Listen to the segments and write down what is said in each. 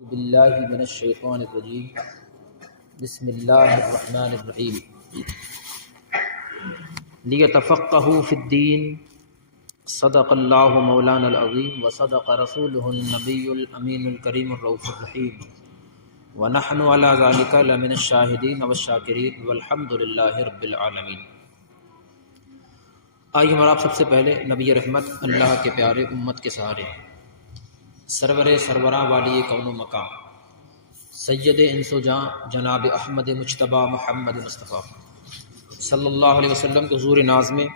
باللہ من الشیطان الرجیم بسم اللہ الرحمن الرحیم لیتفقہوا فی الدین صدق اللہ مولانا العظیم وصدق رسولہ النبی الامین الکریم الرؤوف الرحیم ونحن علی ذلک لمن الشاہدین والشاکرین والحمد للہ رب العالمین۔ آئیے ہمارا آپ سب سے پہلے نبی رحمت اللہ کے پیارے امت کے سہارے سرور سربراہ والی کون و مقام سید انس و جاں جناب احمد مجتبیٰ محمد مصطفیٰ صلی اللہ علیہ وسلم کے حضور ناز میں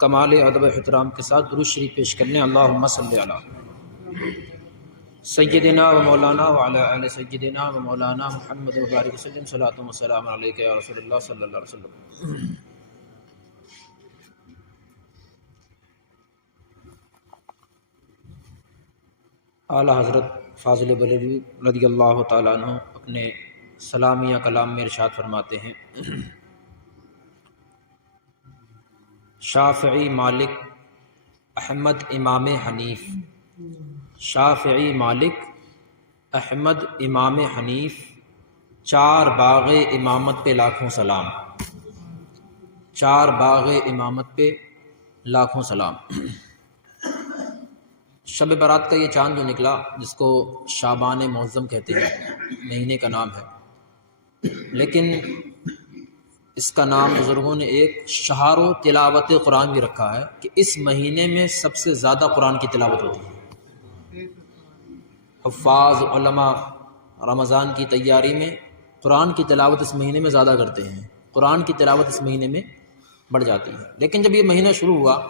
کمال ادب و احترام کے ساتھ درود شریف پیش کرنے اللہم صلی علی سیدنا و مولانا وعلی آل سیدنا و مولانا محمد مبارک وسلم صلاۃ و سلام علیک یا رسول اللہ صلی اللہ علیہ وسلم۔ اعلیٰ حضرت فاضل بریلوی رضی اللہ تعالیٰ عنہ اپنے سلامیہ کلام میں ارشاد فرماتے ہیں، شافعی مالک احمد امام حنیف، شافعی مالک احمد امام حنیف، چار باغ امامت پہ لاکھوں سلام، چار باغ امامت پہ لاکھوں سلام۔ شب برات کا یہ چاند جو نکلا جس کو شعبان معظم کہتے ہیں، مہینے کا نام ہے، لیکن اس کا نام بزرگوں نے ایک شہر و تلاوت قرآن بھی رکھا ہے کہ اس مہینے میں سب سے زیادہ قرآن کی تلاوت ہوتی ہے۔ حفاظ علماء رمضان کی تیاری میں قرآن کی تلاوت اس مہینے میں زیادہ کرتے ہیں، قرآن کی تلاوت اس مہینے میں بڑھ جاتی ہے۔ لیکن جب یہ مہینہ شروع ہوا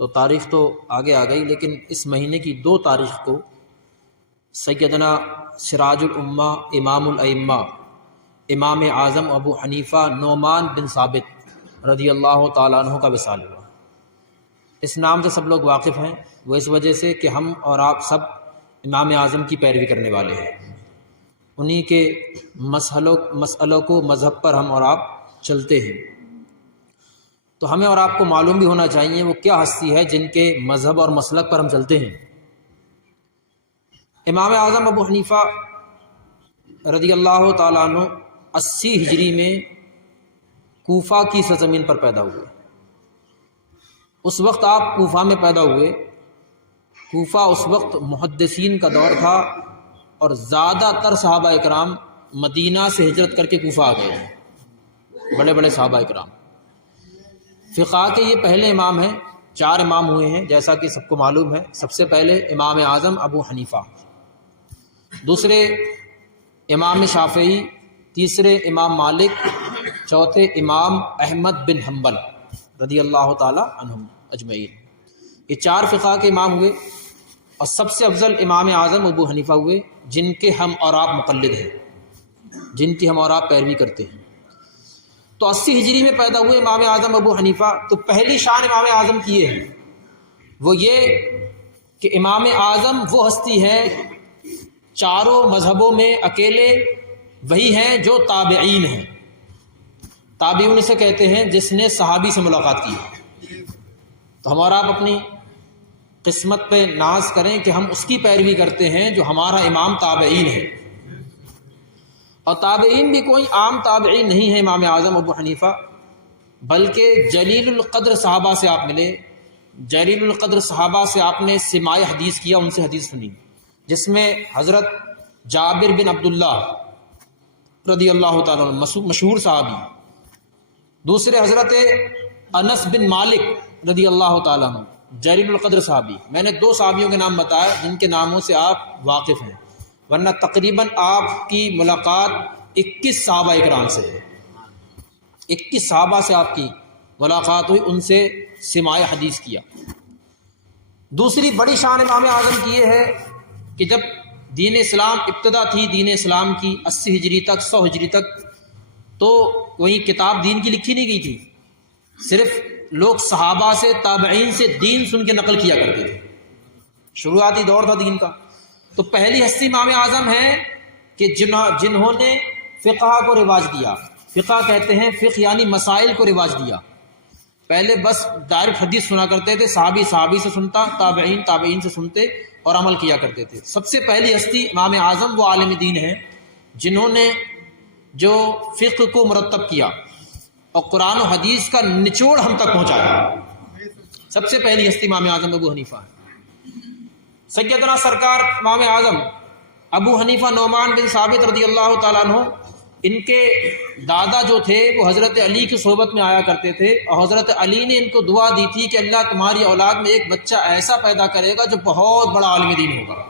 تو تاریخ تو آگے آ گئی، لیکن اس مہینے کی 2 تاریخ کو سیدنا سراج الامہ امام الائمہ امام اعظم ابو حنیفہ نعمان بن ثابت رضی اللہ تعالیٰ عنہ کا وصال ہوا۔ اس نام سے سب لوگ واقف ہیں، وہ اس وجہ سے کہ ہم اور آپ سب امام اعظم کی پیروی کرنے والے ہیں، انہی کے مسئلوں کو مذہب پر ہم اور آپ چلتے ہیں، تو ہمیں اور آپ کو معلوم بھی ہونا چاہیے وہ کیا ہستی ہے جن کے مذہب اور مسلک پر ہم چلتے ہیں۔ امام اعظم ابو حنیفہ رضی اللہ تعالیٰ عنہ 80 ہجری میں کوفہ کی سرزمین پر پیدا ہوئے۔ اس وقت آپ کوفہ میں پیدا ہوئے۔ کوفہ اس وقت محدثین کا دور تھا اور زیادہ تر صحابہ اکرام مدینہ سے ہجرت کر کے کوفہ آ گئے تھے، بڑے بڑے صحابہ اکرام۔ فقہ کے یہ پہلے امام ہیں، 4 امام ہوئے ہیں جیسا کہ سب کو معلوم ہے۔ سب سے پہلے امام اعظم ابو حنیفہ، دوسرے امام شافعی، تیسرے امام مالک، چوتھے امام احمد بن حنبل رضی اللہ تعالی عنہم اجمعین۔ یہ 4 فقہ کے امام ہوئے اور سب سے افضل امام اعظم ابو حنیفہ ہوئے جن کے ہم اور آپ مقلد ہیں، جن کی ہم اور آپ پیروی کرتے ہیں۔ تو 80 ہجری میں پیدا ہوئے امام اعظم ابو حنیفہ۔ تو پہلی شان امام اعظم کی یہ ہے، وہ یہ کہ امام اعظم وہ ہستی ہے چاروں مذہبوں میں اکیلے وہی ہیں جو تابعین ہیں۔ تابعین سے کہتے ہیں جس نے صحابی سے ملاقات کی۔ تو ہمارا آپ اپنی قسمت پہ ناز کریں کہ ہم اس کی پیروی کرتے ہیں جو ہمارا امام تابعین ہے، اور تابعین بھی کوئی عام تابعین نہیں ہے امام اعظم ابو حنیفہ، بلکہ جلیل القدر صحابہ سے آپ ملے، جلیل القدر صحابہ سے آپ نے سماع حدیث کیا، ان سے حدیث سنی، جس میں حضرت جابر بن عبداللہ رضی اللہ تعالیٰ عنہ مشہور صحابی، دوسرے حضرت انس بن مالک رضی اللہ تعالیٰ عنہ جلیل القدر صحابی۔ میں نے 2 صحابیوں کے نام بتائے جن کے ناموں سے آپ واقف ہیں، ورنہ تقریباً آپ کی ملاقات 21 صحابہ اکرام سے ہے، 21 صحابہ سے آپ کی ملاقات ہوئی، ان سے سماع حدیث کیا۔ دوسری بڑی شان امام اعظم کی یہ ہے کہ جب دین اسلام ابتدا تھی، دین اسلام کی 80 ہجری تک 100 ہجری تک، تو وہی کتاب دین کی لکھی نہیں گئی تھی، صرف لوگ صحابہ سے تابعین سے دین سن کے نقل کیا کرتے تھے، شروعاتی دور تھا دین کا۔ تو پہلی ہستی امام اعظم ہے کہ جنہوں نے فقہ کو رواج دیا۔ فقہ کہتے ہیں فقہ یعنی مسائل کو رواج دیا۔ پہلے بس ڈائریکٹ حدیث سنا کرتے تھے، صحابی سے سنتا، تابعین سے سنتے، اور عمل کیا کرتے تھے۔ سب سے پہلی ہستی امام اعظم وہ عالم دین ہیں جنہوں نے جو فقہ کو مرتب کیا اور قرآن و حدیث کا نچوڑ ہم تک پہنچایا۔ سب سے پہلی ہستی امام اعظم ابو حنیفہ ہے۔ سیدنا سرکار امام اعظم ابو حنیفہ نعمان بن ثابت رضی اللہ تعالیٰ عنہ، ان کے دادا جو تھے وہ حضرت علی کی صحبت میں آیا کرتے تھے، اور حضرت علی نے ان کو دعا دی تھی کہ اللہ تمہاری اولاد میں ایک بچہ ایسا پیدا کرے گا جو بہت بڑا عالم دین ہوگا۔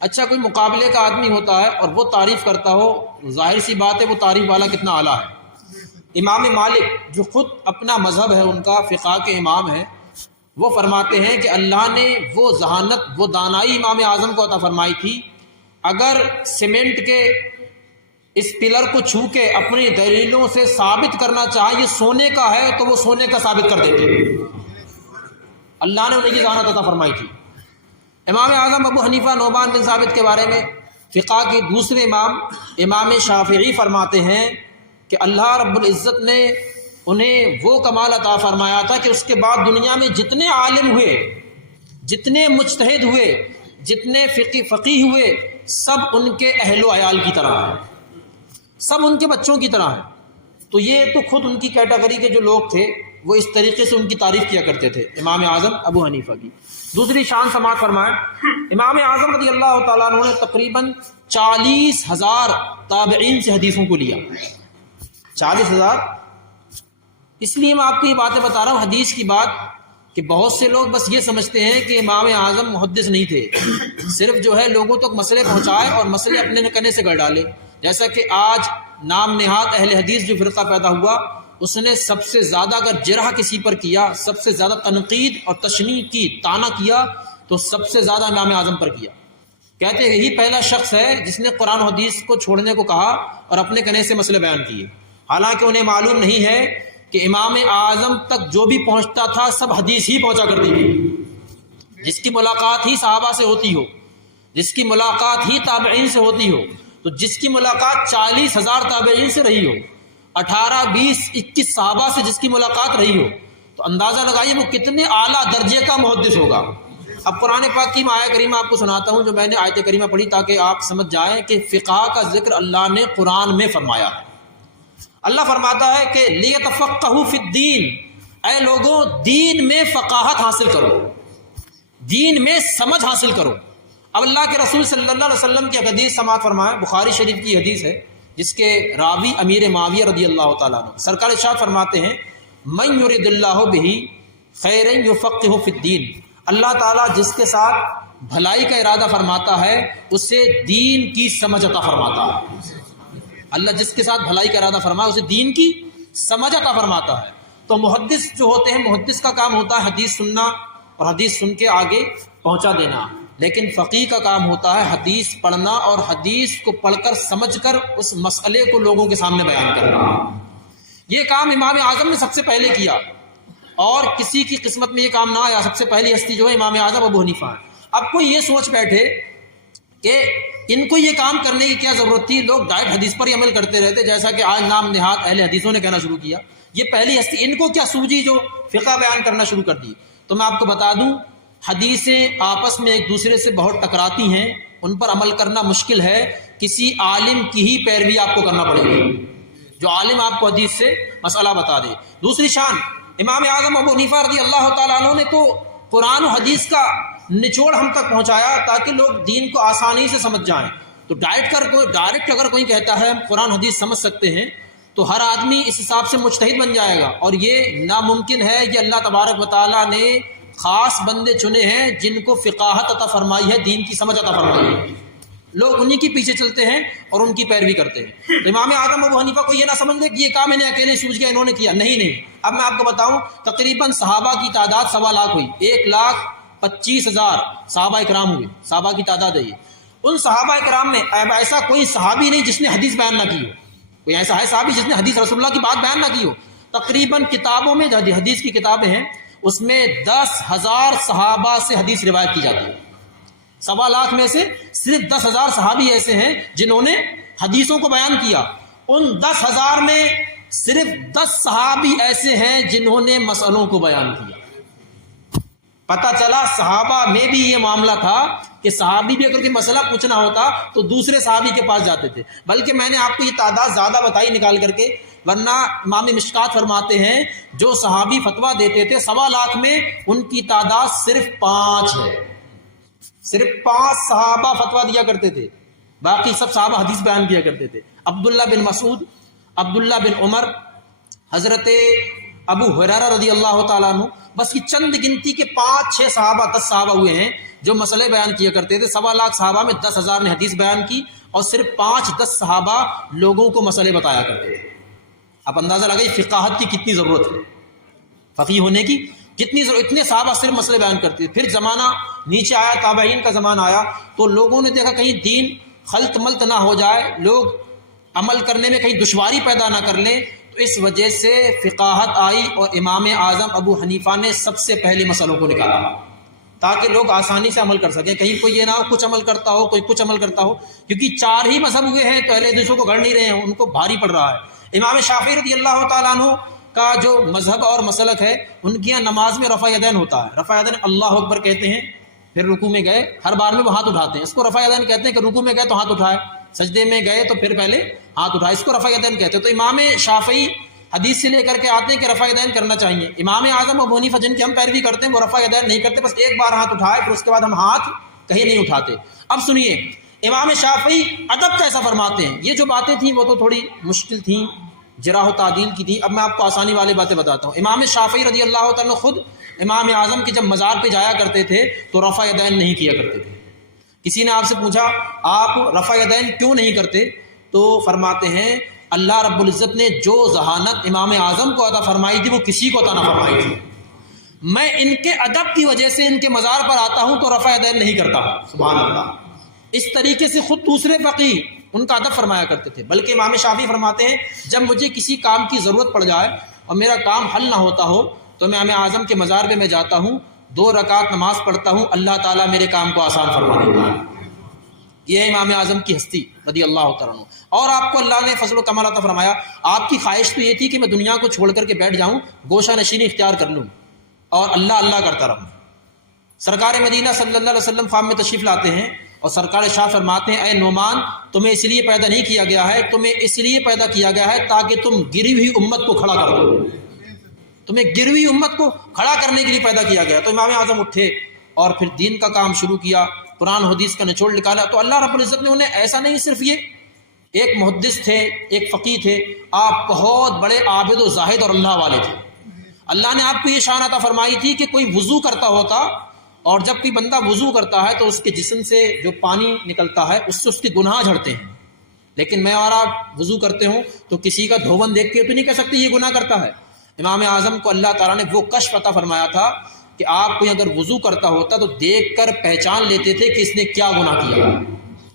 اچھا، کوئی مقابلے کا آدمی ہوتا ہے اور وہ تعریف کرتا ہو، ظاہر سی بات ہے وہ تعریف والا کتنا اعلیٰ ہے۔ امام مالک جو خود اپنا مذہب ہے ان کا، فقہ کے امام ہے، وہ فرماتے ہیں کہ اللہ نے وہ ذہانت، وہ دانائی امام اعظم کو عطا فرمائی تھی، اگر سیمنٹ کے اس پلر کو چھو کے اپنی دلیلوں سے ثابت کرنا چاہے یہ سونے کا ہے تو وہ سونے کا ثابت کر دیتے۔ اللہ نے انہیں یہ ذہانت عطا فرمائی تھی۔ امام اعظم ابو حنیفہ نعمان بن ثابت کے بارے میں فقہ کے دوسرے امام امام شافعی فرماتے ہیں کہ اللہ رب العزت نے انہیں وہ کمال عطا فرمایا تھا کہ اس کے بعد دنیا میں جتنے عالم ہوئے، جتنے مجتہد ہوئے، جتنے فقیہ ہوئے، سب ان کے اہل و عیال کی طرح ہیں، سب ان کے بچوں کی طرح ہیں۔ تو یہ تو خود ان کی کیٹیگری کے جو لوگ تھے وہ اس طریقے سے ان کی تعریف کیا کرتے تھے امام اعظم ابو حنیفہ کی۔ دوسری شان سماعت فرمائیں، امام اعظم رضی اللہ تعالیٰ عنہ نے تقریباً 40,000 تابعین سے حدیثوں کو لیا۔ 40,000۔ اس لیے میں آپ کو یہ باتیں بتا رہا ہوں، حدیث کی بات، کہ بہت سے لوگ بس یہ سمجھتے ہیں کہ امام اعظم محدث نہیں تھے، صرف جو ہے لوگوں تک مسئلے پہنچائے اور مسئلے اپنے کنے سے گڑ ڈالے۔ جیسا کہ آج نام نہاد اہل حدیث جو فرقہ پیدا ہوا، اس نے سب سے زیادہ اگر جرح کسی پر کیا، سب سے زیادہ تنقید اور تشنیع کی، طعنہ کیا، تو سب سے زیادہ امام اعظم پر کیا۔ کہتے ہیں یہی پہلا شخص ہے جس نے قرآن و حدیث کو چھوڑنے کو کہا اور اپنے کنے سے مسئلے بیان کیے، حالانکہ انہیں معلوم نہیں ہے کہ امام اعظم تک جو بھی پہنچتا تھا سب حدیث ہی پہنچا کرتی تھی۔ جس کی ملاقات ہی صحابہ سے ہوتی ہو، جس کی ملاقات ہی تابعین سے ہوتی ہو، تو جس کی ملاقات 40,000 تابعین سے رہی ہو، 18، 20، 21 صحابہ سے جس کی ملاقات رہی ہو، تو اندازہ لگائیے وہ کتنے اعلیٰ درجے کا محدث ہوگا۔ اب قرآن پاک کی آیت کریمہ آپ کو سناتا ہوں جو میں نے آیت کریمہ پڑھی تاکہ آپ سمجھ جائیں کہ فقہ کا ذکر اللہ نے قرآن میں فرمایا ہے۔ اللہ فرماتا ہے کہ لیتفقہوا فی الدین، اے لوگوں دین میں فقاہت حاصل کرو، دین میں سمجھ حاصل کرو۔ اب اللہ کے رسول صلی اللہ علیہ وسلم کی حدیث سماعت فرمائیں، بخاری شریف کی حدیث ہے جس کے راوی امیر معاویہ رضی اللہ تعالیٰ عنہ، سرکار ارشاد فرماتے ہیں من یرد اللہ بہ خیرا یفقہہ فی الدین، اللہ تعالیٰ جس کے ساتھ بھلائی کا ارادہ فرماتا ہے اسے دین کی سمجھ عطا فرماتا ہے۔ اللہ جس کے ساتھ بھلائی کا ارادہ فرمائے اسے دین کی سمجھ عطا فرماتا ہے۔ تو محدث جو ہوتے ہیں، محدث کا کام ہوتا ہے حدیث سننا اور حدیث سن کے آگے پہنچا دینا، لیکن فقیہ کا کام ہوتا ہے حدیث پڑھنا اور حدیث کو پڑھ کر سمجھ کر اس مسئلے کو لوگوں کے سامنے بیان کرنا۔ یہ کام امام اعظم نے سب سے پہلے کیا اور کسی کی قسمت میں یہ کام نہ آیا۔ سب سے پہلی ہستی جو ہے امام اعظم ابو حنیفہ ہے۔ اب کوئی یہ سوچ بیٹھے کہ ان کو یہ کام کرنے کی کیا ضرورت تھی، لوگ ڈائٹ حدیث پر ہی عمل کرتے رہتے، جیسا کہ آج نام نہاد اہل حدیثوں نے کہنا شروع کیا۔ یہ پہلی ہستی، ان کو کیا سوجی جو فقہ بیان کرنا شروع کر دی۔ تو میں آپ کو بتا دوں حدیثیں آپس میں ایک دوسرے سے بہت ٹکراتی ہیں، ان پر عمل کرنا مشکل ہے، کسی عالم کی ہی پیروی آپ کو کرنا پڑے گی، جو عالم آپ کو حدیث سے مسئلہ بتا دے۔ دوسری شان امام اعظم ابو حنیفہ رضی اللہ تعالیٰ عنہ نے تو قرآن و حدیث کا نچوڑ ہم تک پہنچایا تاکہ لوگ دین کو آسانی سے سمجھ جائیں۔ تو ڈائریکٹ اگر کوئی کہتا ہے ہم قرآن حدیث سمجھ سکتے ہیں تو ہر آدمی اس حساب سے مجتہد بن جائے گا، اور یہ ناممکن ہے۔ یہ اللہ تبارک و تعالیٰ نے خاص بندے چنے ہیں جن کو فقاہت عطا فرمائی ہے، دین کی سمجھ عطا فرمائی ہے، لوگ انہی کے پیچھے چلتے ہیں اور ان کی پیروی کرتے ہیں۔ تو امام اعظم ابو حنیفہ کو یہ نہ سمجھ لے کہ یہ کام انہیں اکیلے سوچ گیا، انہوں نے کیا، نہیں۔ اب میں آپ کو بتاؤں تقریباً صحابہ کی تعداد 1.25 لاکھ ہوئی، 1,25,000 صحابہ اکرام ہوئے، صحابہ کی تعداد ہے یہ۔ ان صحابہ اکرام میں اب ایسا کوئی صحابی نہیں جس نے حدیث بیان نہ کی ہو، کوئی ایسا ہے صحابی جس نے حدیث رسول اللہ کی بات بیان نہ کی ہو۔ تقریباً کتابوں میں حدیث کی کتابیں ہیں اس میں 10,000 صحابہ سے حدیث روایت کی جاتی ہے۔ 1.25 لاکھ میں سے صرف 10,000 صحابی ایسے ہیں جنہوں نے حدیثوں کو بیان کیا۔ ان 10,000 میں صرف 10 صحابی ایسے ہیں جنہوں نے مسئلوں کو بیان کیا۔ پتہ چلا صحابہ میں بھی یہ معاملہ تھا کہ صحابی بھی اگر کوئی مسئلہ پوچھنا ہوتا تو دوسرے صحابی کے پاس جاتے تھے، بلکہ میں نے آپ کو یہ تعداد زیادہ بتائی نکال کر کے، ورنہ امام مشکات فرماتے ہیں جو صحابی فتویٰ دیتے تھے 1.25 لاکھ میں ان کی تعداد صرف 5 ہے، صرف 5 صحابہ فتویٰ دیا کرتے تھے، باقی سب صحابہ حدیث بیان کیا کرتے تھے۔ عبداللہ بن مسعود، عبداللہ بن عمر، حضرت ابو ہریرہ رضی اللہ تعالیٰ عنہ، بس یہ چند گنتی کے 5-6 صحابہ 10 صحابہ ہوئے ہیں جو مسئلے بیان کیا کرتے تھے۔ 1.25 لاکھ صحابہ میں 10,000 نے حدیث بیان کی اور صرف 5-10 صحابہ لوگوں کو مسئلے بتایا کرتے تھے۔ اب اندازہ لگائی فقاہت کی کتنی ضرورت ہے، فقیہ ہونے کی کتنی ضرورت، اتنے صحابہ صرف مسئلے بیان کرتے تھے۔ پھر زمانہ نیچے آیا، تابعین کا زمانہ آیا، تو لوگوں نے دیکھا کہیں دین خلط ملط نہ ہو جائے، لوگ عمل کرنے میں کہیں دشواری پیدا نہ کر لیں، تو اس وجہ سے فقاہت آئی اور امام اعظم ابو حنیفہ نے سب سے پہلے مسئلوں کو نکالا تاکہ لوگ آسانی سے عمل کر سکیں، کہیں کوئی یہ نہ ہو کچھ عمل کرتا ہو کوئی کچھ عمل کرتا ہو، کیونکہ 4 ہی مذہب ہوئے ہیں تو اہل حدیثوں کو گھڑ نہیں رہے ہیں، ان کو بھاری پڑ رہا ہے۔ امام شافعی رضی اللہ تعالیٰ عنہ کا جو مذہب اور مسلک ہے، ان کی یہاں نماز میں رفع یدین ہوتا ہے، رفع یدین اللہ اکبر کہتے ہیں، پھر رکوع میں گئے ہر بار میں وہ ہاتھ اٹھاتے ہیں، اس کو رفع یدین کہتے ہیں کہ رکوع میں گئے تو ہاتھ اٹھائے، سجدے میں گئے تو پھر پہلے ہاتھ اٹھائے، اس کو رفع یدین کہتے ہیں۔ تو امام شافعی حدیث سے لے کر کے آتے ہیں کہ رفع یدین کرنا چاہیے۔ امام اعظم ابو حنیفہ جن کی ہم پیروی کرتے ہیں وہ رفع یدین نہیں کرتے، بس ایک بار ہاتھ اٹھائے پھر اس کے بعد ہم ہاتھ کہیں نہیں اٹھاتے۔ اب سنیے امام شافعی ادب کیسا فرماتے ہیں۔ یہ جو باتیں تھیں وہ تو تھوڑی مشکل تھیں، جراح و تعدیل کی تھی، اب میں آپ کو آسانی والی باتیں بتاتا ہوں۔ امام شافعی رضی اللہ تعالیٰ خود امام اعظم کے جب مزار پہ جایا کرتے تھے تو رفع یدین نہیں کیا کرتے تھے۔ کسی نے آپ سے پوچھا آپ رفع یدین کیوں نہیں کرتے، تو فرماتے ہیں اللہ رب العزت نے جو ذہانت امام اعظم کو عطا فرمائی تھی وہ کسی کو عطا نہ فرمائی تھی، میں ان کے ادب کی وجہ سے ان کے مزار پر آتا ہوں تو رفع یدین نہیں کرتا۔ سبحان اللہ۔ اس طریقے سے خود دوسرے فقیہ ان کا ادب فرمایا کرتے تھے، بلکہ امام شافعی فرماتے ہیں جب مجھے کسی کام کی ضرورت پڑ جائے اور میرا کام حل نہ ہوتا ہو تو میں امام اعظم کے مزار پہ میں جاتا ہوں، 2 رکعت نماز پڑھتا ہوں، اللہ تعالیٰ میرے کام کو آسان فرما دیتا ہے۔ یہ ہے امام اعظم کی ہستی رضی اللہ تعالیٰ عنہ۔ اور آپ کو اللہ نے فضل و کمال عطا فرمایا، آپ کی خواہش تو یہ تھی کہ میں دنیا کو چھوڑ کر کے بیٹھ جاؤں، گوشہ نشینی اختیار کر لوں اور اللہ کرتا رہوں۔ سرکار مدینہ صلی اللہ علیہ وسلم خام میں تشریف لاتے ہیں اور سرکار شاہ فرماتے ہیں اے نعمان تمہیں اس لیے پیدا نہیں کیا گیا ہے، تمہیں اس لیے پیدا کیا گیا ہے تاکہ تم گری ہوئی امت کو کھڑا کر دو، تمہیں گری ہوئی امت کو کھڑا کرنے کے لیے پیدا کیا گیا۔ تو امام اعظم اٹھے اور پھر دین کا کام شروع کیا، قرآن حدیث کا نچوڑ نکالا۔ تو اللہ رب العزت نے انہیں ایسا نہیں، صرف یہ ایک محدث تھے، ایک فقیہ تھے، آپ بہت بڑے عابد و زاہد اور اللہ والے تھے۔ اللہ نے آپ کو یہ شان عطا فرمائی تھی کہ کوئی وضو کرتا ہوتا اور جب کوئی بندہ وضو کرتا ہے تو اس کے جسم سے جو پانی نکلتا ہے اس سے اس کے گناہ جھڑتے ہیں، لیکن میں اور آپ وضو کرتے ہوں تو کسی کا دھون دیکھ کے تو نہیں کہہ سکتے یہ گناہ کرتا ہے۔ امام اعظم کو اللہ تعالیٰ نے وہ کشف عطا فرمایا تھا کہ آپ کوئی اگر وضو کرتا ہوتا تو دیکھ کر پہچان لیتے تھے کہ اس نے کیا گناہ کیا۔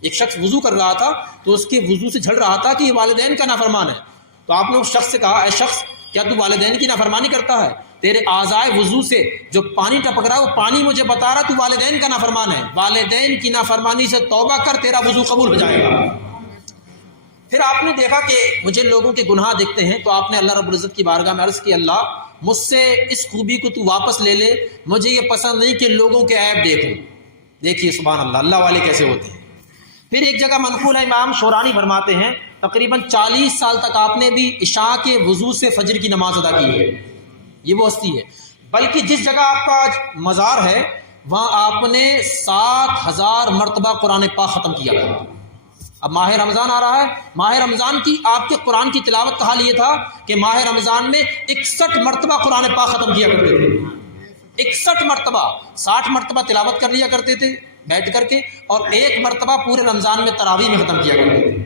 ایک شخص وضو کر رہا تھا تو اس کے وضو سے جھڑ رہا تھا کہ یہ والدین کا نافرمان ہے، تو آپ نے اس شخص سے کہا اے شخص کیا تو والدین کی نافرمانی کرتا ہے؟ تیرے اعضائے وضو سے جو پانی ٹپک رہا ہے وہ پانی مجھے بتا رہا تو والدین کا نافرمان ہے، والدین کی نافرمانی سے توبہ کر تیرا وضو قبول ہو جائے گا۔ پھر آپ نے دیکھا کہ مجھے لوگوں کے گناہ دیکھتے ہیں تو آپ نے اللہ رب العزت کی بارگاہ میں عرض کی اللہ مجھ سے اس خوبی کو تو واپس لے لے، مجھے یہ پسند نہیں کہ لوگوں کے عیب دیکھوں۔ دیکھیے سبحان اللہ، اللہ والے کیسے ہوتے ہیں۔ پھر ایک جگہ منقول ہے امام شورانی فرماتے ہیں تقریباً 40 سال تک آپ نے بھی عشاء کے وضو سے فجر کی نماز ادا کی ہے، یہ وہ ہستی ہے۔ بلکہ جس جگہ آپ کا آج مزار ہے وہاں آپ نے 7000 مرتبہ قرآن پاک ختم کیا تھا۔ اب ماہ رمضان آ رہا ہے، ماہ رمضان کی آپ کے قرآن کی تلاوت کا حال یہ تھا کہ ماہ رمضان میں 61 مرتبہ قرآن پاک ختم کیا کرتے تھے، 61 مرتبہ، 60 مرتبہ تلاوت کر لیا کرتے تھے بیٹھ کر کے، اور 1 مرتبہ پورے رمضان میں تراویح میں ختم کیا کرتے تھے۔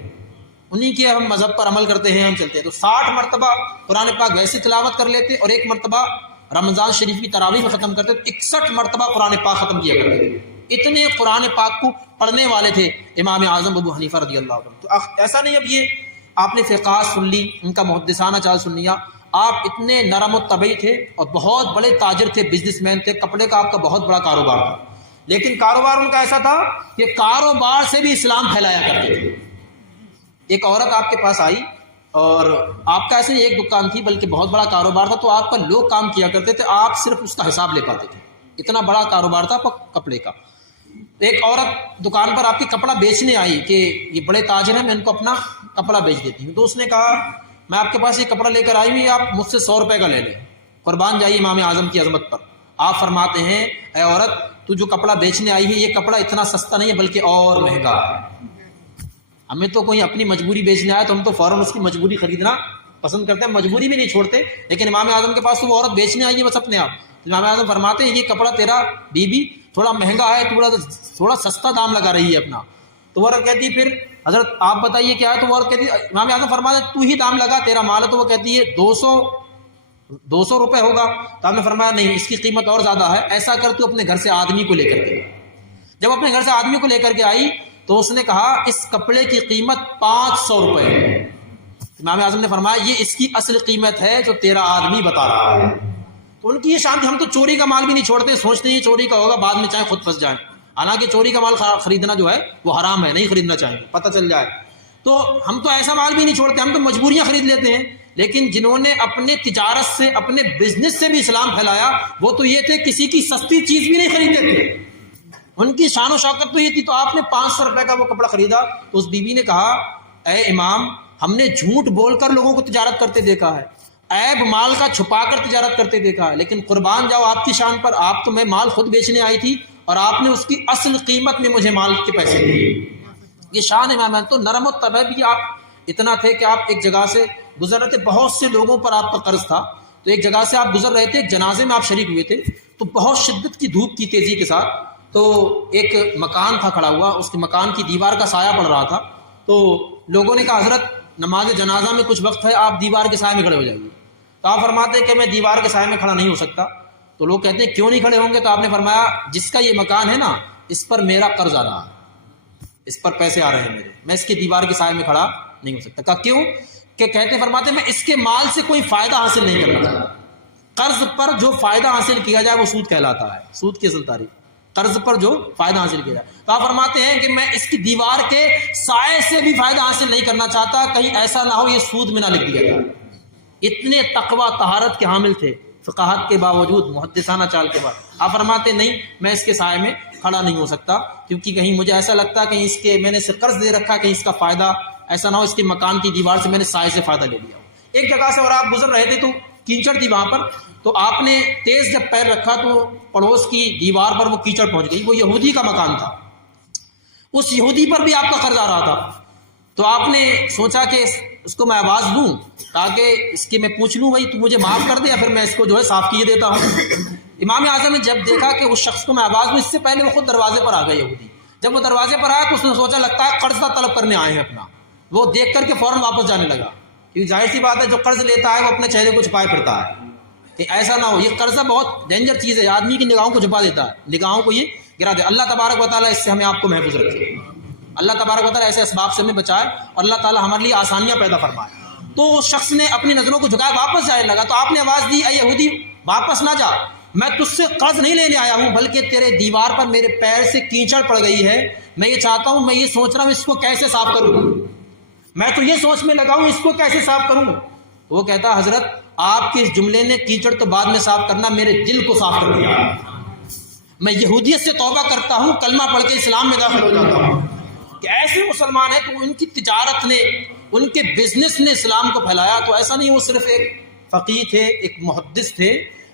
انہی کے ہم مذہب پر عمل کرتے ہیں، ہم چلتے ہیں، تو 60 مرتبہ قرآن پاک ویسے تلاوت کر لیتے اور 1 مرتبہ رمضان شریف کی تراویح میں ختم کرتے، 61 مرتبہ قرآن پاک ختم کیا کرتے تھے۔ اتنے قرآن پاک کو پڑھنے والے تھے امام اعظم ابو حنیفہ رضی اللہ عنہ۔ تو ایسا نہیں اب یہ آپ نے فقہ سن لی، ان کا محدثانہ چال سن لیا، آپ اتنے نرم الطبع تھے اور بہت بڑے تاجر تھے، بزنس مین تھے، کپڑے کا آپ کا بہت بڑا کاروبار تھا، لیکن کاروبار ان کا ایسا تھا کہ کاروبار سے بھی اسلام پھیلایا کرتے تھے۔ ایک عورت آپ کے پاس آئی اور آپ کا ایسے نہیں ایک دکان تھی بلکہ بہت بڑا کاروبار تھا، تو آپ کا لوگ کام کیا کرتے تھے، آپ صرف اس کا حساب لے پاتے تھے، اتنا بڑا کاروبار تھا کپڑے کا. ایک عورت دکان پر آپ کی کپڑا بیچنے آئی کہ یہ بڑے تاجر ہیں, میں ان کو اپنا کپڑا بیچ دیتی ہوں. تو اس نے کہا میں آپ کے پاس یہ کپڑا لے کر آئی ہوں, آپ مجھ سے 100 روپے کا لے لیں. قربان جائیے امام اعظم کی عظمت پر. آپ فرماتے ہیں اے عورت تو جو کپڑا بیچنے آئی ہے یہ کپڑا اتنا سستا نہیں ہے بلکہ اور مہنگا ہے. ہمیں تو کوئی اپنی مجبوری بیچنے آیا تو ہم تو فوراً اس کی مجبوری خریدنا پسند کرتے ہیں, مجبوری بھی نہیں چھوڑتے. لیکن امام اعظم کے پاس تو وہ عورت بیچنے آئی ہے بس اپنے آپ. امام اعظم فرماتے ہیں یہ کپڑا تیرا بی بی تھوڑا مہنگا ہے, تھوڑا سستا دام لگا رہی ہے اپنا. تو وہ عورت کہتی ہے پھر حضرت آپ بتائیے کیا ہے. تو وہ عورت کہتی ہے امام اعظم فرماتے ہیں تو ہی دام لگا, تیرا مال ہے. تو وہ کہتی ہے 200 روپے ہوگا. تو آپ نے فرمایا نہیں, اس کی قیمت اور زیادہ ہے, ایسا کر تو اپنے گھر سے آدمی کو لے کر کے. جب اپنے گھر سے آدمی کو لے کر کے آئی تو اس نے کہا اس کپڑے کی قیمت 500 روپے ہے. امام اعظم نے فرمایا یہ اس کی اصل قیمت ہے جو تیرا آدمی بتا رہا ہے. تو ان کی یہ شان تھی, ہم تو چوری کا مال بھی نہیں چھوڑتے, سوچتے ہیں یہ چوری کا ہوگا بعد میں چاہے خود پھنس جائیں. حالانکہ چوری کا مال خریدنا جو ہے وہ حرام ہے, نہیں خریدنا چاہیے, پتہ چل جائے. تو ہم تو ایسا مال بھی نہیں چھوڑتے, ہم تو مجبوریاں خرید لیتے ہیں. لیکن جنہوں نے اپنے تجارت سے اپنے بزنس سے بھی اسلام پھیلایا وہ تو یہ تھے کسی کی سستی چیز بھی نہیں خریدتے تھے. ان کی شان و شوکت تو یہ تھی. تو آپ نے 500 روپے کا وہ کپڑا خریدا. تو اس بی بی نے کہا اے امام ہم نے جھوٹ بول کر لوگوں کو تجارت کرتے دیکھا ہے, عیب مال کا چھپا کر تجارت کرتے دیکھا ہے, لیکن قربان جاؤ آپ کی شان پر, آپ تو میں مال خود بیچنے آئی تھی اور آپ نے اس کی اصل قیمت میں مجھے مال کے پیسے دیے. یہ شان امام. تو نرم و طبع بھی آپ اتنا تھے کہ آپ ایک جگہ سے گزر رہے تھے, بہت سے لوگوں پر آپ کا قرض تھا. تو ایک جگہ سے آپ گزر رہے تھے, ایک جنازے میں آپ شریک ہوئے تھے. تو بہت شدت کی دھوپ کی تیزی کے ساتھ تو ایک مکان تھا کھڑا ہوا, اس کے مکان کی دیوار کا سایہ پڑ رہا تھا. تو لوگوں نے کہا حضرت نماز جنازہ میں کچھ وقت ہے, آپ دیوار کے سائے میں کھڑے ہو جائیے. تو آپ فرماتے ہیں کہ میں دیوار کے سائے میں کھڑا نہیں ہو سکتا. تو لوگ کہتے ہیں کیوں نہیں کھڑے ہوں گے؟ تو آپ نے فرمایا جس کا یہ مکان ہے نا اس پر میرا قرض آ رہا ہے, اس پر پیسے آ رہے ہیں میرے, میں اس کی دیوار کے سائے میں کھڑا نہیں ہو سکتا. کہا کیوں؟ کہ کہتے فرماتے میں اس کے مال سے کوئی فائدہ حاصل نہیں کرنا چاہتا. قرض پر جو فائدہ حاصل کیا جائے وہ سود کہلاتا ہے, سود کی اصل تعریف قرض پر جو فائدہ حاصل کیا جائے. تو آپ فرماتے ہیں کہ میں اس کی دیوار کے سائے سے بھی فائدہ حاصل نہیں کرنا چاہتا, کہیں ایسا نہ ہو یہ سود میں نہ لکھ دیا جائے. اتنے تقوی طہارت کے حامل تھے فقاہت کے باوجود, محدثانہ چال کے بعد. آپ فرماتے نہیں میں اس کے سائے میں کھڑا نہیں ہو سکتا کیونکہ کہیں مجھے ایسا لگتا ہے کہ اس کے میں نے اسے قرض دے رکھا, کہیں اس کا فائدہ ایسا نہ ہو اس کے مکان کی دیوار سے میں نے سائے سے فائدہ لے لیا. ایک جگہ سے اور آپ گزر رہے تھے تو کیچڑ تھی وہاں پر, تو آپ نے تیز جب پیر رکھا تو پڑوس کی دیوار پر وہ کیچڑ پہنچ گئی. وہ یہودی کا مکان تھا, اس یہودی پر بھی آپ کا قرض آ رہا تھا. تو آپ نے سوچا کہ اس کو میں آواز دوں تاکہ اس کے میں پوچھ لوں بھائی تو مجھے معاف کر دے یا پھر میں اس کو جو ہے صاف کیے دیتا ہوں. امام اعظم نے جب دیکھا کہ اس شخص کو میں آواز دوں, اس سے پہلے وہ خود دروازے پر آ گئے یہودی. جب وہ دروازے پر آیا تو اس نے سوچا لگتا ہے قرض طلب کرنے آئے ہیں اپنا. وہ دیکھ کر کے فوراً واپس جانے لگا, کیونکہ ظاہر سی بات ہے جو قرض لیتا ہے وہ اپنے چہرے کو چھپائے پھرتا ہے کہ ایسا نہ ہو. یہ قرضہ بہت ڈینجر چیز ہے, آدمی کی نگاہوں کو چھپا دیتا ہے, نگاہوں کو یہ گرا دے. اللہ تبارک و تعالیٰ اس سے ہمیں آپ کو محفوظ رکھے. اللہ تبارک و تعالیٰ ایسے اسباب سے ہمیں بچائے اور اللہ تعالیٰ ہمارے لیے آسانیاں پیدا فرمائے. تو اس شخص نے اپنی نظروں کو جھکایا, واپس جانے لگا. تو آپ نے آواز دی اے یہودی واپس نہ جا, میں تجھ سے قرض نہیں لینے آیا ہوں بلکہ تیرے دیوار پر میرے پیر سے کیچڑ پڑ گئی ہے, میں یہ چاہتا ہوں, میں یہ سوچ رہا ہوں اس کو کیسے صاف کروں, میں تو یہ سوچ میں لگا ہوں اس کو کیسے صاف کروں. وہ کہتا حضرت آپ کے اس جملے نے کیچڑ تو بعد میں صاف کرنا, میرے دل کو صاف کر دیا. میں یہودیت سے توبہ کرتا ہوں, کلمہ پڑھ کے اسلام میں داخل ہو جاتا ہوں. کہ ایسے مسلمان ہیں تو ان کی تجارت نے, ان کے بزنس نے اسلام کو پھیلایا. تو ایسا نہیں وہ صرف ایک فقیہ تھے, ایک محدث تھے,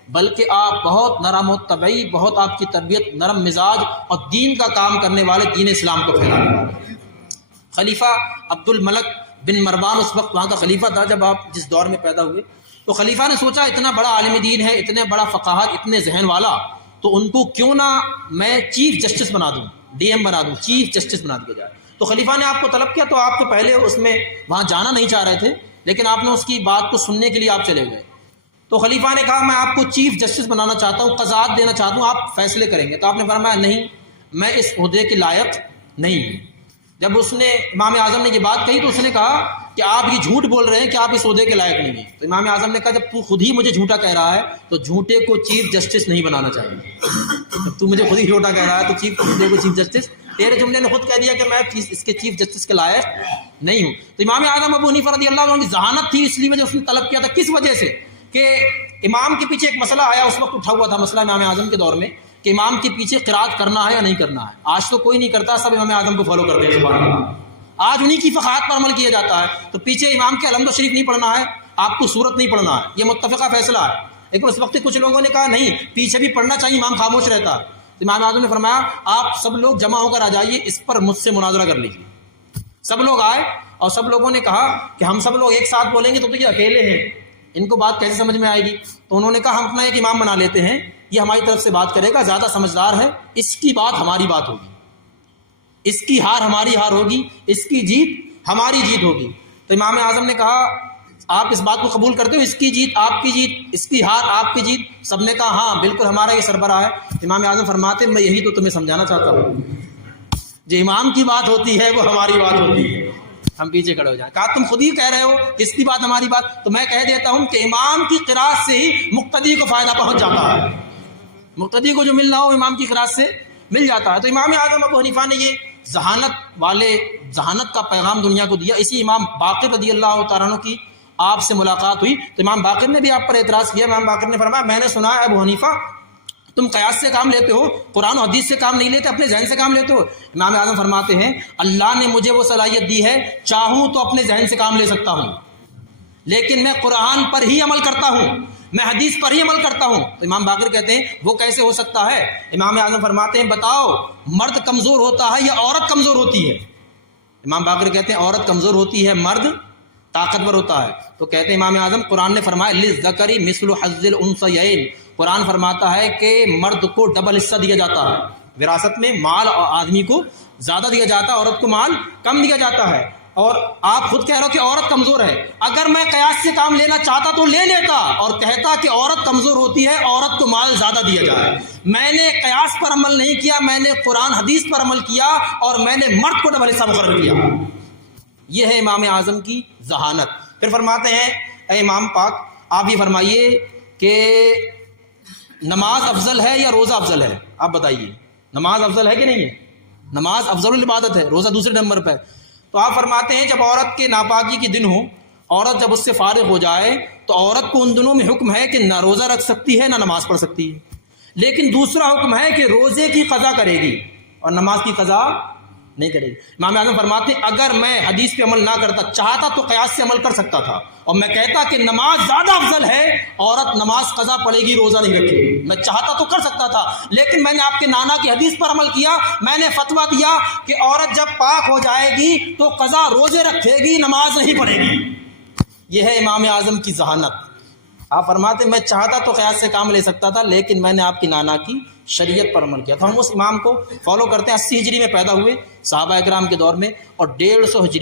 بلکہ آپ بہت نرم و طبعی, بہت آپ کی تربیت نرم مزاج اور دین کا کام کرنے والے, دین اسلام کو پھیلانے والے. خلیفہ عبد الملک بن مروان اس وقت وہاں کا خلیفہ تھا جب آپ جس دور میں پیدا ہوئے. تو خلیفہ نے سوچا اتنا بڑا عالم دین ہے, اتنے بڑا فقاہت, اتنے ذہن والا, تو ان کو کیوں نہ میں چیف جسٹس بنا دوں, ڈی ایم بنا دوں, چیف جسٹس بنا دیا جائے. تو خلیفہ نے آپ کو طلب کیا. تو آپ تو پہلے اس میں وہاں جانا نہیں چاہ رہے تھے, لیکن آپ نے اس کی بات کو سننے کے لیے آپ چلے گئے. تو خلیفہ نے کہا میں آپ کو چیف جسٹس بنانا چاہتا ہوں, قضات دینا چاہتا ہوں, آپ فیصلے کریں گے. تو آپ نے فرمایا نہیں, میں اس عہدے کے لائق نہیں ہوں. جب اس نے امام اعظم نے یہ بات کہی تو اس نے کہا کہ آپ یہ جھوٹ بول رہے ہیں کہ آپ اس عہدے کے لائق نہیں ہیں. تو امام اعظم نے کہا جب تو خود ہی مجھے جھوٹا کہہ رہا ہے تو جھوٹے کو چیف جسٹس نہیں بنانا چاہیے. جب تو مجھے خود ہی جھوٹا کہہ رہا ہے تو جھوٹے کو چیف جسٹس, تیرے جملے نے خود کہہ دیا کہ میں اس کے چیف جسٹس کے لائق نہیں ہوں. تو امام اعظم ابو حنیفہ رضی اللہ عنہ کی ذہانت تھی, اس لیے وجہ اس نے طلب کیا تھا. کس وجہ سے؟ کہ امام کے پیچھے ایک مسئلہ آیا, اس وقت اٹھا ہوا تھا مسئلہ امام اعظم کے دور میں کہ امام کے پیچھے قرات کرنا ہے یا نہیں کرنا ہے. آج تو کوئی نہیں کرتا, سب امام اعظم کو فالو کرتے ہیں. سبحان اللہ. آج انہی کی فقاہت پر عمل کیا جاتا ہے. تو پیچھے امام کے الحمد شریف نہیں پڑھنا ہے, آپ کو سورت نہیں پڑھنا ہے, یہ متفقہ فیصلہ ہے. لیکن اس وقت کچھ لوگوں نے کہا نہیں, پیچھے بھی پڑھنا چاہیے, امام خاموش رہتا. امام اعظم نے فرمایا آپ سب لوگ جمع ہو کر آ جائیے, اس پر مجھ سے مناظرہ کر لیجیے. سب لوگ آئے اور سب لوگوں نے کہا کہ ہم سب لوگ ایک ساتھ بولیں گے تو یہ اکیلے ہیں, ان کو بات کیسے سمجھ میں آئے گی. تو انہوں نے کہا ہم اپنا ایک امام بنا لیتے ہیں, یہ ہماری طرف سے بات کرے گا, زیادہ سمجھدار ہے, اس کی بات ہماری بات ہوگی, اس کی ہار ہماری ہار ہوگی, اس کی جیت ہماری جیت ہوگی. تو امام اعظم نے کہا آپ اس بات کو قبول کرتے ہو, اس کی جیت آپ کی جیت, اس کی ہار آپ کی جیت. سب نے کہا ہاں بالکل ہمارا یہ سربراہ ہے. امام اعظم فرماتے میں یہی تو تمہیں سمجھانا چاہتا ہوں, جو امام کی بات ہوتی ہے وہ ہماری بات ہوتی ہے. ہم پیچھے کھڑے ہو جائیں. کہا تم خود ہی کہہ رہے ہو اس کی بات ہماری بات, تو میں کہہ دیتا ہوں کہ امام کی قرات سے ہی مقتدی کو فائدہ پہنچ جاتا ہے. مقتدی کو جو ملنا ہو امام کی قرات سے مل جاتا ہے. تو امام اعظم ابو حنیفہ نے یہ ذہانت کا پیغام دنیا کو دیا. اسی امام باقر رضی اللہ تعالیٰ عنہ کی آپ سے ملاقات ہوئی تو امام باقر نے بھی آپ پر اعتراض کیا. امام باقر نے فرمایا میں نے سنا ہے ابو حنیفہ تم قیاس سے کام لیتے ہو, قرآن و حدیث سے کام نہیں لیتے, اپنے ذہن سے کام لیتے ہو. امام اعظم فرماتے ہیں اللہ نے مجھے وہ صلاحیت دی ہے, چاہوں تو اپنے ذہن سے کام لے سکتا ہوں, لیکن میں قرآن پر ہی عمل کرتا ہوں, میں حدیث پر ہی عمل کرتا ہوں. تو امام باقر کہتے ہیں وہ کیسے ہو سکتا ہے. امام اعظم فرماتے ہیں بتاؤ مرد کمزور ہوتا ہے یا عورت کمزور ہوتی ہے. امام باقر کہتے ہیں عورت کمزور ہوتی ہے, مرد طاقتور ہوتا ہے. تو کہتے ہیں امام اعظم قرآن نے فرمایا للذکر مثل حظ الانثیین, قرآن فرماتا ہے کہ مرد کو ڈبل حصہ دیا جاتا ہے وراثت میں, مال آدمی کو زیادہ دیا جاتا ہے, عورت کو مال کم دیا جاتا ہے. اور آپ خود کہہ رہے ہو کہ عورت کمزور ہے, اگر میں قیاس سے کام لینا چاہتا تو لے لیتا اور کہتا کہ عورت کمزور ہوتی ہے, عورت کو مال زیادہ دیا جائے. میں نے قیاس پر عمل نہیں کیا, میں نے قرآن حدیث پر عمل کیا اور میں نے مرد کو ڈبل حصہ مقرر کیا. یہ ہے امام اعظم کی ذہانت. پھر فرماتے ہیں اے امام پاک آپ یہ فرمائیے کہ نماز افضل ہے یا روزہ افضل ہے, آپ بتائیے. نماز افضل ہے کہ نہیں ہے؟ نماز افضل العبادت ہے, روزہ دوسرے نمبر پہ. تو آپ فرماتے ہیں جب عورت کے ناپاکی کے دن ہو, عورت جب اس سے فارغ ہو جائے تو عورت کو ان دنوں میں حکم ہے کہ نہ روزہ رکھ سکتی ہے نہ نماز پڑھ سکتی ہے, لیکن دوسرا حکم ہے کہ روزے کی قضا کرے گی اور نماز کی قضا نہیں کرے گی. امام اعظم فرماتے ہیں اگر میں حدیث پہ عمل نہ کرتا, چاہتا تو قیاس سے عمل کر سکتا تھا اور میں کہتا کہ نماز زیادہ افضل ہے, عورت نماز قضا پڑے گی روزہ نہیں رکھے گی, میں چاہتا تو کر سکتا تھا, لیکن میں نے آپ کے نانا کی حدیث پر عمل کیا. میں نے فتویٰ دیا کہ عورت جب پاک ہو جائے گی تو قضا روزے رکھے گی, نماز نہیں پڑھے گی. یہ ہے امام اعظم کی ذہانت. آپ فرماتے میں چاہتا تو قیاس سے کام لے سکتا تھا, لیکن میں نے آپ کی نانا کی شریعت پر عمل کیا. تو ہم اس امام کو فالو کرتے ہیں. 80 ہجری میں پیدا ہوئے صحابہ اکرام کے دور میں اور 150 ہجری